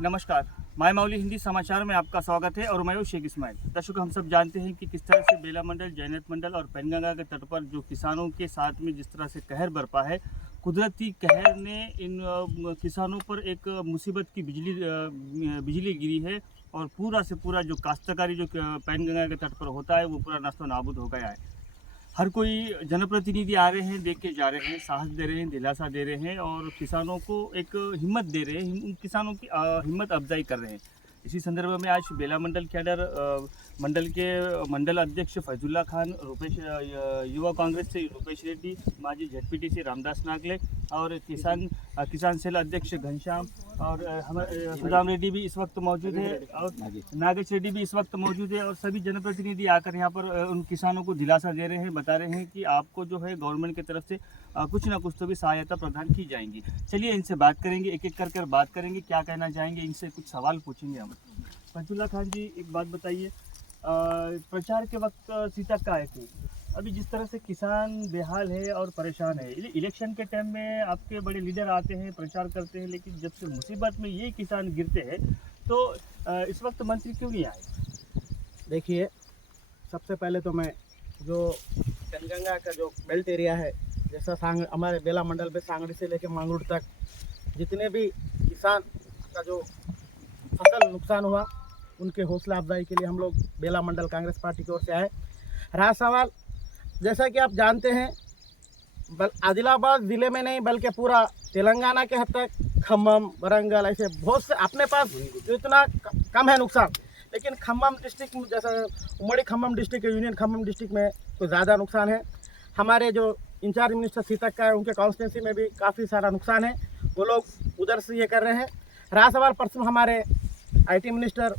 नमस्कार, माय माउली हिंदी समाचार में आपका स्वागत है और मैं हूं शेख इस्माइल। दर्शकों, हम सब जानते हैं कि किस तरह से बेला मंडल, जैनत मंडल और पैनगंगा के तट पर जो किसानों के साथ में जिस तरह से कहर बरपा है, कुदरती कहर ने इन किसानों पर एक मुसीबत की बिजली गिरी है और पूरा से पूरा जो काश्तकारी जो पैनगंगा के तट पर होता है वो पूरा नष्ट नाबूद हो गया है। हर कोई जनप्रतिनिधि आ रहे हैं, देख के जा रहे हैं, साहस दे रहे हैं, दिलासा दे रहे हैं और किसानों को एक हिम्मत दे रहे हैं, उन किसानों की हिम्मत अफजाई कर रहे हैं। इसी संदर्भ में आज बेला मंडल कैडर मंडल के मंडल अध्यक्ष फैजुल्ला खान, युवा कांग्रेस से रुपेश रेड्डी, माजी झटपीटी से रामदास नागले और किसान सेल अध्यक्ष घनश्याम और हमारे सुदाम रेड्डी भी इस वक्त मौजूद है और नागेश रेड्डी भी इस वक्त मौजूद है और सभी जनप्रतिनिधि आकर यहाँ पर उन किसानों को दिलासा दे रहे हैं, बता रहे हैं कि आपको जो है गवर्नमेंट की तरफ से कुछ ना कुछ तो भी सहायता प्रदान की जाएंगी। चलिए इनसे बात करेंगे, एक एक कर बात करेंगे, क्या कहना चाहेंगे, इनसे कुछ सवाल पूछेंगे हम। फैजुल्ला खान जी, एक बात बताइए, प्रचार के वक्त सीता का है कि अभी जिस तरह से किसान बेहाल है और परेशान है, इलेक्शन के टाइम में आपके बड़े लीडर आते हैं, प्रचार करते हैं, लेकिन जब से मुसीबत में ये किसान गिरते हैं तो इस वक्त मंत्री क्यों नहीं आए? देखिए, सबसे पहले तो मैं जो पैनगंगा का जो बेल्ट एरिया है, जैसा हमारे बेला मंडल में सांगड़ी से लेकर मांगरूड तक जितने भी किसान का जो फसल नुकसान हुआ, उनके हौसला अफजाई के लिए हम लोग बेला मंडल कांग्रेस पार्टी की ओर से आए। रहा सवाल, जैसा कि आप जानते हैं, आदिलाबाद ज़िले में नहीं बल्कि पूरा तेलंगाना के हद तक खम्मम, वरंगल, ऐसे बहुत से अपने पास जो इतना कम है नुकसान, लेकिन खम्मम डिस्ट्रिक्ट में, जैसा उमड़ी Khammam district, union Khammam district में कुछ ज़्यादा नुकसान है। हमारे जो इंचार्ज मिनिस्टर सीतक का है, उनके कॉन्स्टिट्यूंसी में भी काफ़ी सारा नुकसान है, वो लोग उधर से ये कर रहे हैं। रहा सवाल, परसों हमारे IT मिनिस्टर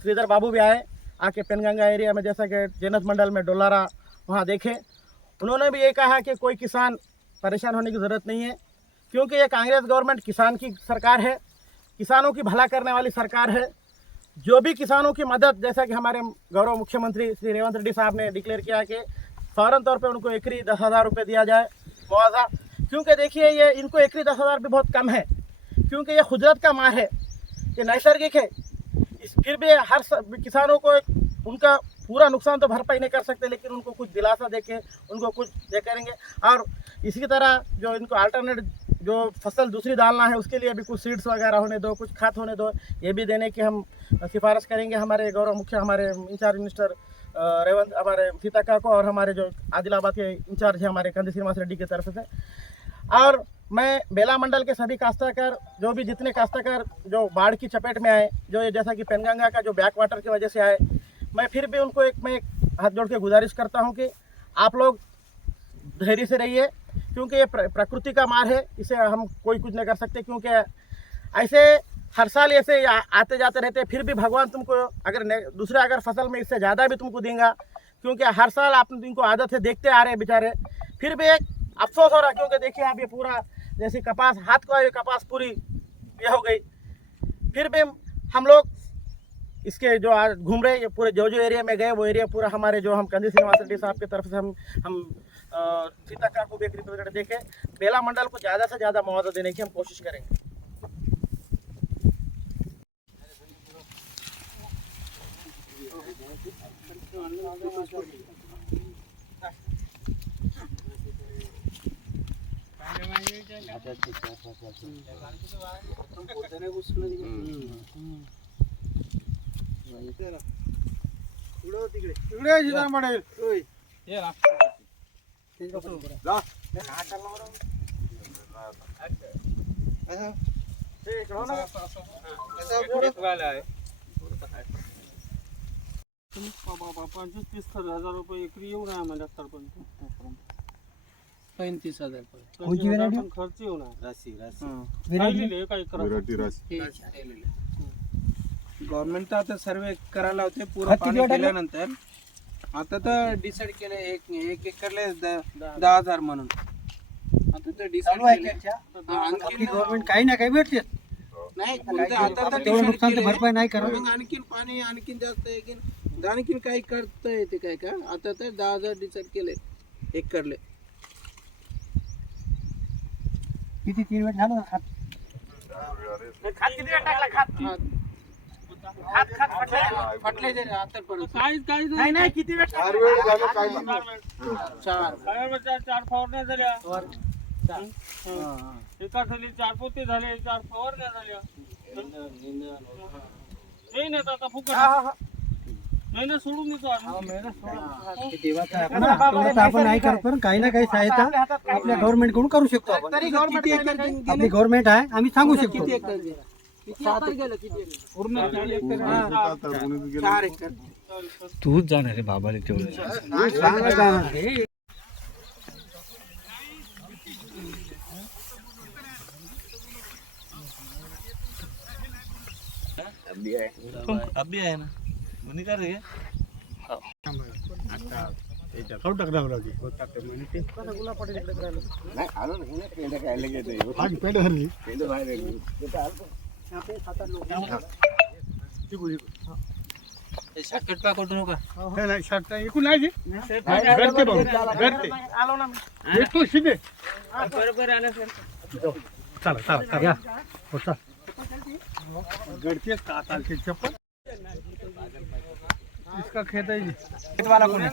श्रीधर बाबू भी आए, आके पैनगंगा एरिया में, जैसा कि जैनत मंडल में डोलारा वहाँ देखे, उन्होंने भी ये कहा कि कोई किसान परेशान होने की ज़रूरत नहीं है, क्योंकि ये कांग्रेस गवर्नमेंट किसान की सरकार है, किसानों की भला करने वाली सरकार है। जो भी किसानों की मदद, जैसा कि हमारे गौरव मुख्यमंत्री श्री रेवंत रेड्डी साहब ने डिक्लेयर किया कि फ़ौरन तौर पे उनको एकरी 10,000 रुपये दिया जाए मुआवजा, क्योंकि देखिए ये इनको एकरी 10,000 भी बहुत कम है, क्योंकि ये खुजरत का मार है, ये नैसर्गिक है। फिर भी हर किसानों को उनका पूरा नुकसान तो भरपाई नहीं कर सकते, लेकिन उनको कुछ दिलासा देके उनको कुछ दे करेंगे। और इसी तरह जो इनको अल्टरनेट जो फसल दूसरी डालना है, उसके लिए भी कुछ सीड्स वगैरह होने दो, कुछ खाद होने दो, ये भी देने की हम सिफारिश करेंगे हमारे गौरव मुख्य, हमारे इंचार्ज मिनिस्टर रेवंत, हमारे सीतक्का को, और हमारे जो आदिलाबाद के इंचार्ज है हमारे कंदी श्रीनिवास रेड्डी की तरफ से। और मैं बेला मंडल के सभी काश्तकार, जो भी जितने काश्तकार जो बाढ़ की चपेट में आए, जो ये जैसा कि पैनगंगा का जो बैक वाटर की वजह से आए, मैं फिर भी उनको एक हाथ जोड़ के गुजारिश करता हूं कि आप लोग धैर्य से रहिए, क्योंकि ये प्रकृति का मार है, इसे हम कोई कुछ नहीं कर सकते। क्योंकि ऐसे हर साल ऐसे आते जाते रहते हैं, फिर भी भगवान तुमको अगर दूसरे अगर फसल में इससे ज़्यादा भी तुमको देंगे, क्योंकि हर साल आप इनको आदत है, देखते आ रहे हैं बेचारे। फिर भी एक अफसोस हो रहा, क्योंकि देखिए आप ये पूरा जैसे कपास, हाथ को ये कपास पूरी ये हो गई। फिर भी हम लोग इसके जो आज घूम रहे, ये पूरे जो एरिया में गए, वो एरिया पूरा हमारे जो हम कंदी श्रीनिवास रेड्डी साहब की तरफ से हम सीतक्का को भी एक रिप्रेजेंटेटिव देके बेला मंडल को ज़्यादा से ज़्यादा मुआवजा देने की हम कोशिश करेंगे। पंचवीस 30,000 रुपये एकरी येऊ नये आम्हाला सरपंच 35,000 खर्च येऊ नये राशी गव्हर्नमेंट आता सर्वे करायला होते पूरा पाणी गेल्यानंतर आता तर डिसाइड केले एक एकरले 10,000 म्हणून आता तर डिसाइड केले आणखी गव्हर्नमेंट काही ना काही भेटते नाही आता तर नुकसान भरपाई नाही करत, मग आणखीन पाणी आणखीन जास्त आहे की आणखीन काही करता येते काय का? आता तर 10,000 डिसाइड केले एकरले। किती 3 मिनिट झालं खात किती टाकला खात खात खात फटले जरी आता पडत नाही नाही किती वेळ चार चार फवारण्या झाल्या वर चार. एका खाली 4 पोते झाले 4 फवारण्या झाल्या नाही ना आता फुकट मेहनत सोडून देतो आपण नाही करत पण काही ना काही सहायता आपल्या गव्हर्नमेंट कडून करू शकतो आपण. आपली गव्हर्नमेंट आहे आम्ही सांगू शकतो. पूर्ण 4 एकर तूच जाणार रे बाबाला तेवढं अभी आहे ना कोणी कर रे शॉर्टकट पा करतो नका आलो ना बरोबर आला सर इसका खेत है जी खेत वाला कोण आहे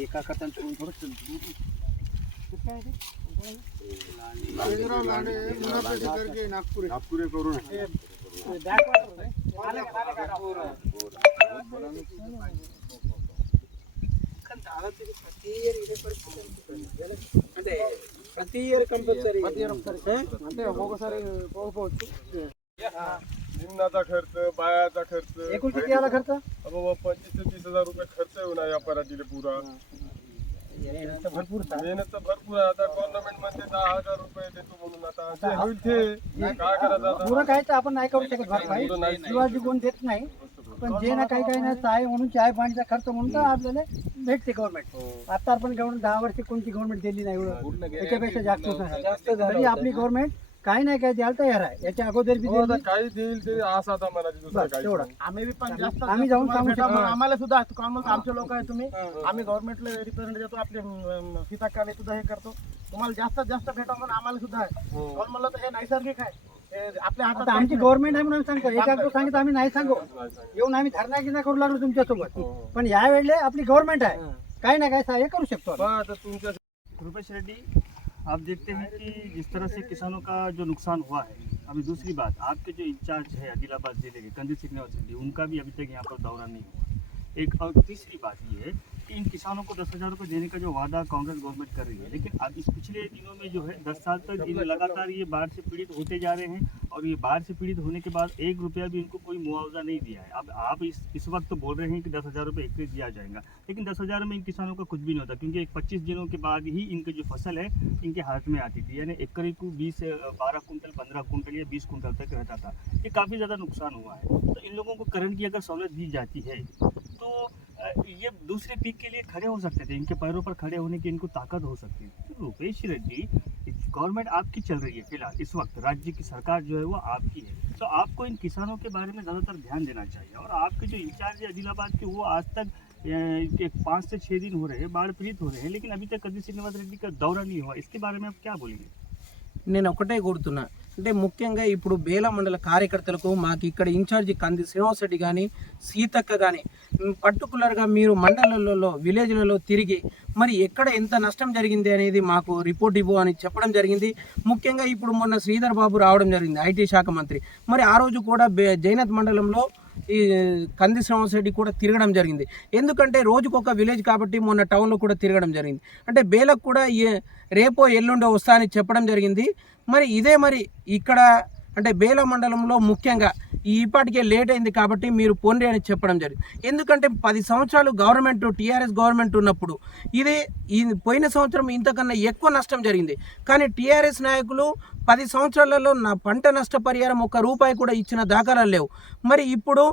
एका करता नागपुरे करून అంటే ప్రతి ఇయర్ కంపల్సరీ అంటే ఒక్కొక్కసారి పోకపోవచ్చు निंदाचा खर्च बायाचा खर्च एकूण किती आला खर्च 25 ते 30,000 रुपये खर्च येऊन या पराठीले पुरा भरपूर मेहनत तर भरपूर आहे. आता गव्हर्नमेंट मध्ये 10,000 रुपये देतो म्हणून आता जे होईल ते काय करायचं आता पुरं काय तर आपण नाही करू शकत भरपाई शिवाजी कोण देत नाही पण जे ना काही काही ना चाय म्हणून चाय पाणीचा खर्च म्हणून तर आपल्याला भेटते गव्हर्नमेंट. आता आपण गव्हर्नमेंट 10 वर्ष कोणती गव्हर्नमेंट दिली नाही एवढं त्याच्यापेक्षा जास्त तरी आपली गव्हर्नमेंट काही नाही काय द्यायला तयार आहे. याच्या अगोदर बी हो, आता काही देईल ते आशा आता मला दुसरं काही तेवढं आम्ही बी पण जास्त आम्ही जाऊन सांगू शकतो आम्हाला सुद्धा आमचे लोक आहे तुम्ही आम्ही गव्हर्नमेंटला रिप्रेझेंट देतो आपले सीताकाले सुद्धा हे करतो तुम्हाला जास्तीत जास्त भेटा म्हणून आम्हाला सुद्धा आहे. पण म्हणलं तर हे नैसर्गिक आहे हे आपल्या हातात आमची गव्हर्नमेंट आहे म्हणून सांगतो एका सांगितलं आम्ही नाही सांगू येऊन आम्ही धरणा गिरणा करू लागलो तुमच्यासोबत पण या वेळेला आपली गव्हर्नमेंट आहे काही ना काही सहाय्य करू शकतो. आता तुमच्या रुपेश रेड्डी आप देखते हैं कि जिस तरह से किसानों का जो नुकसान हुआ है, अभी दूसरी बात आपके जो इंचार्ज है आदिलाबाद जिले के कंदी सिंह यूनिवर्सिटी उनका भी अभी तक यहाँ पर दौरा नहीं हुआ. एक और तीसरी बात ये है कि इन किसानों को 10,000 रुपये देने का जो वादा कांग्रेस गवर्नमेंट कर रही है लेकिन अब इस पिछले दिनों में जो है 10 साल तक इन लगातार ये बाढ़ से पीड़ित होते जा रहे हैं और ये बाढ़ से पीड़ित होने के बाद 1 रुपया भी इनको कोई मुआवजा नहीं दिया है. अब आप इस वक्त तो बोल रहे हैं कि 10,000 रुपये एकड़ दिया जाएगा लेकिन 10,000 में इन किसानों का कुछ भी नहीं होता क्योंकि एक 25 दिनों के बाद ही इनकी जो फसल है इनके हाथ में आती थी यानी एकड़ को 12 कुंटल 15 कुंटल या 20 कुंटल तक रहता था. ये काफ़ी ज़्यादा नुकसान हुआ है. तो इन लोगों को करंट की अगर सहूलत दी जाती है तो ये दूसरे पीक के लिए खड़े हो सकते थे. इनके पैरों पर खड़े होने की इनको ताकत हो सकती है. तो रुपेश रेड्डी गवर्नमेंट आपकी चल रही है फिलहाल इस वक्त राज्य की सरकार जो है वो आपकी है तो आपको इन किसानों के बारे में ज़्यादातर ध्यान देना चाहिए. और आपके जो इंचार्ज है आदिलाबाद के वो आज तक 5 से 6 दिन हो रहे हैं बाढ़ पीड़ित हो रहे हैं लेकिन अभी तक कंदी श्रीनिवास रेड्डी का दौरा नहीं हुआ. इसके बारे में आप क्या बोलेंगे? నేను ఒకటే కోరుతున్నా అంటే ముఖ్యంగా ఇప్పుడు బేల మండల కార్యకర్తలకు మాకు ఇక్కడ ఇన్ఛార్జి కంది శ్రీనివాస్ రెడ్డి కానీ సీతక్క కానీ పర్టికులర్గా మీరు మండలాలలో విలేజ్లలో తిరిగి మరి ఎక్కడ ఎంత నష్టం జరిగింది అనేది మాకు రిపోర్ట్ ఇవ్వు అని చెప్పడం జరిగింది. ముఖ్యంగా ఇప్పుడు మొన్న శ్రీధర్ బాబు రావడం జరిగింది ఐటీ శాఖ మంత్రి. మరి ఆ రోజు కూడా జైనత్ మండలంలో ఈ కంది శ్రీనివాస్ రెడ్డి కూడా తిరగడం జరిగింది. ఎందుకంటే రోజుకొక విలేజ్ కాబట్టి మొన్న టౌన్లో కూడా తిరగడం జరిగింది. అంటే బేలకు కూడా రేపో ఎల్లుండో వస్తా అని చెప్పడం జరిగింది. మరి ఇదే మరి ఇక్కడ అంటే బేల మండలంలో ముఖ్యంగా ఇప్పటికే లేట్ అయింది కాబట్టి మీరు పొండి అని చెప్పడం జరిగింది. ఎందుకంటే 10 సంవత్సరాలు గవర్నమెంట్ టీఆర్ఎస్ గవర్నమెంట్ ఉన్నప్పుడు ఈ పోయిన సంవత్సరం ఇంతకన్నా ఎక్కువ నష్టం జరిగింది. కానీ టీఆర్ఎస్ నాయకులు 10 సంవత్సరాలలో నా పంట నష్టపరిహారం ₹1 కూడా ఇచ్చిన దాఖలాలు లేవు. మరి ఇప్పుడు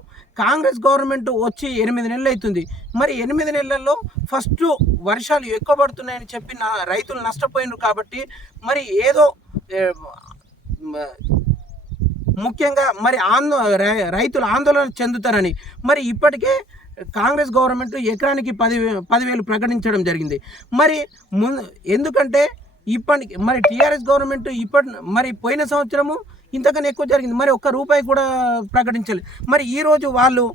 కాంగ్రెస్ గవర్నమెంట్ వచ్చి 8 నెలలు అవుతుంది. మరి 8 నెలల్లో ఫస్ట్ వర్షాలు ఎక్కువ పడుతున్నాయని చెప్పి రైతులు నష్టపోయినారు కాబట్టి మరి ఏదో ముఖ్యంగా మరి రైతులు ఆందోళన చెందుతారని మరి ఇప్పటికే కాంగ్రెస్ గవర్నమెంట్ ఎకరానికి 10,000 ప్రకటించడం జరిగింది. మరి ఎందుకంటే ఇప్పటికి మరి టీఆర్ఎస్ గవర్నమెంట్ మరి పోయిన సంవత్సరము ఇంతకన్నా ఎక్కువ జరిగింది. మరి ₹1 కూడా ప్రకటించలేదు. మరి ఈరోజు వాళ్ళు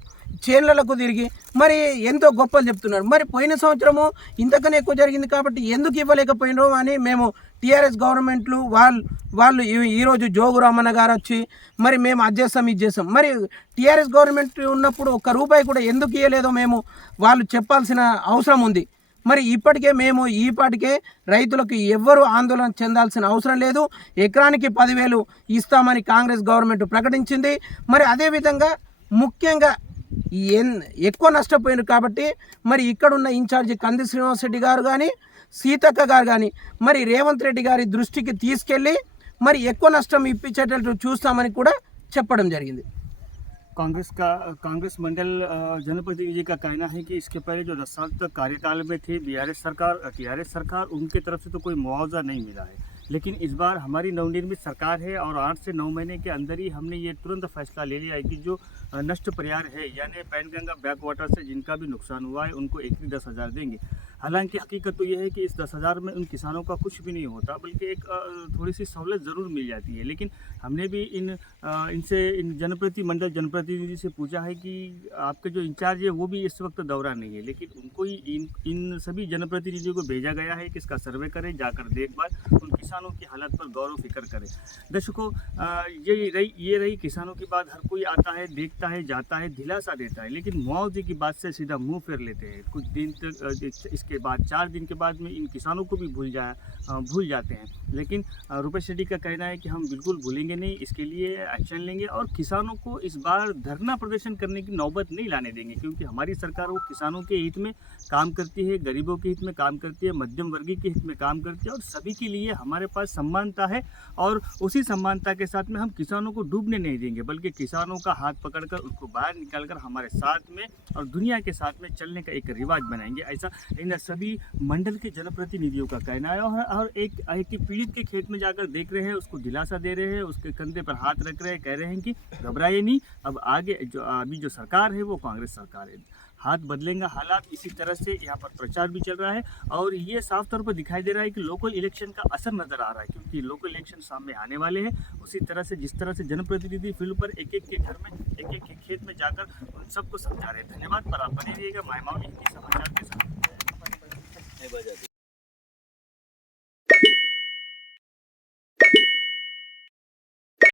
చేన్లకు తిరిగి మరి ఎంతో గొప్పలు చెప్తున్నారు. మరి పోయిన సంవత్సరము ఇంతకన్నా ఎక్కువ జరిగింది కాబట్టి ఎందుకు ఇవ్వలేకపోయినో అని మేము టీఆర్ఎస్ గవర్నమెంట్లు వాళ్ళు ఈరోజు జోగు రామన్న గారు వచ్చి మరి మేము అది చేస్తాం ఇది చేస్తాం. మరి టీఆర్ఎస్ గవర్నమెంట్ ఉన్నప్పుడు ₹1 కూడా ఎందుకు ఇవ్వలేదో మేము వాళ్ళు చెప్పాల్సిన అవసరం ఉంది. మరి ఈపాటికే రైతులకు ఎవ్వరూ ఆందోళన చెందాల్సిన అవసరం లేదు. ఎకరానికి 10,000 ఇస్తామని కాంగ్రెస్ గవర్నమెంట్ ప్రకటించింది. మరి అదేవిధంగా ముఖ్యంగా ఎక్కువ నష్టపోయినారు కాబట్టి మరి ఇక్కడున్న ఇన్ఛార్జి కంది శ్రీనివాస్ రెడ్డి గారు కానీ సీతక్క గారు కానీ మరి రేవంత్ రెడ్డి గారి దృష్టికి తీసుకెళ్ళి మరి ఎక్కువ నష్టం ఇప్పించేటట్టు చూస్తామని కూడా చెప్పడం జరిగింది. कांग्रेस मंडल जनप्रतिनिधि जी का कहना है कि इसके पहले जो 10 साल तक कार्यकाल में थे टीआरएस सरकार, उनके तरफ से तो कोई मुआवजा नहीं मिला है। लेकिन इस बार हमारी नवनिर्मित सरकार है और 8 से 9 महीने के अंदर ही हमने ये तुरंत फैसला ले लिया है कि जो नष्ट परिहार है यानी पैनगंगा बैक वाटर से जिनका भी नुकसान हुआ है उनको एक 10,000 देंगे। हालांकि हकीकत तो ये है कि इस 10,000 में उन किसानों का कुछ भी नहीं होता, बल्कि एक थोड़ी सी सहूलत ज़रूर मिल जाती है। लेकिन हमने भी इन जनप्रतिनिधि से पूछा है कि आपके जो इंचार्ज है वो भी इस वक्त दौरा नहीं है, लेकिन उनको ही इन सभी जनप्रतिनिधियों को भेजा गया है कि इसका सर्वे करें, जाकर देखभाल उन किसानों की हालत पर गौर फिक्र करें। दर्शकों, ये रही किसानों की बात। हर कोई आता है, देखता है, जाता है, दिलासा देता है, लेकिन मुआवजे की बात से सीधा मुंह फेर लेते हैं। कुछ दिन तक इसके बाद 4 दिन के बाद में इन किसानों को भी भूल जाते हैं। लेकिन रूपेश रेड्डी का कहना है कि हम बिल्कुल भूलेंगे नहीं, इसके लिए एक्शन लेंगे और किसानों को इस बार धरना प्रदर्शन करने की नौबत नहीं लाने देंगे, क्योंकि हमारी सरकार वो किसानों के हित में काम करती है, गरीबों के हित में काम करती है, मध्यम वर्गीय के हित में काम करती है और सभी के लिए हमारे पास समानता है। और उसी समानता के साथ में हम किसानों को डूबने नहीं देंगे, बल्कि किसानों का हाथ पकड़कर उसको बाहर निकालकर हमारे साथ में और दुनिया के साथ में चलने का एक रिवाज बनाएंगे। ऐसा इन सभी मंडल के जनप्रतिनिधियों का कहना है। और एक पीड़ित के खेत में जाकर देख रहे हैं, उसको दिलासा दे रहे हैं, उसके कंधे पर हाथ रख रहे हैं, कह रहे हैं कि घबराइए नहीं, अब आगे अभी जो सरकार है वो कांग्रेस सरकार है, हाथ बदलेंगे हालात। इसी तरह से यहाँ पर प्रचार भी चल रहा है और ये साफ तौर पर दिखाई दे रहा है कि लोकल इलेक्शन का असर नज़र आ रहा है, क्योंकि लोकल इलेक्शन सामने आने वाले हैं। उसी तरह से जिस तरह से जनप्रतिनिधि फील्ड पर एक के घर में एक के खेत में जाकर उन सबको समझा रहे हैं। धन्यवाद। पर आप बने रहिएगा माय हिंदी समाचार के साथ।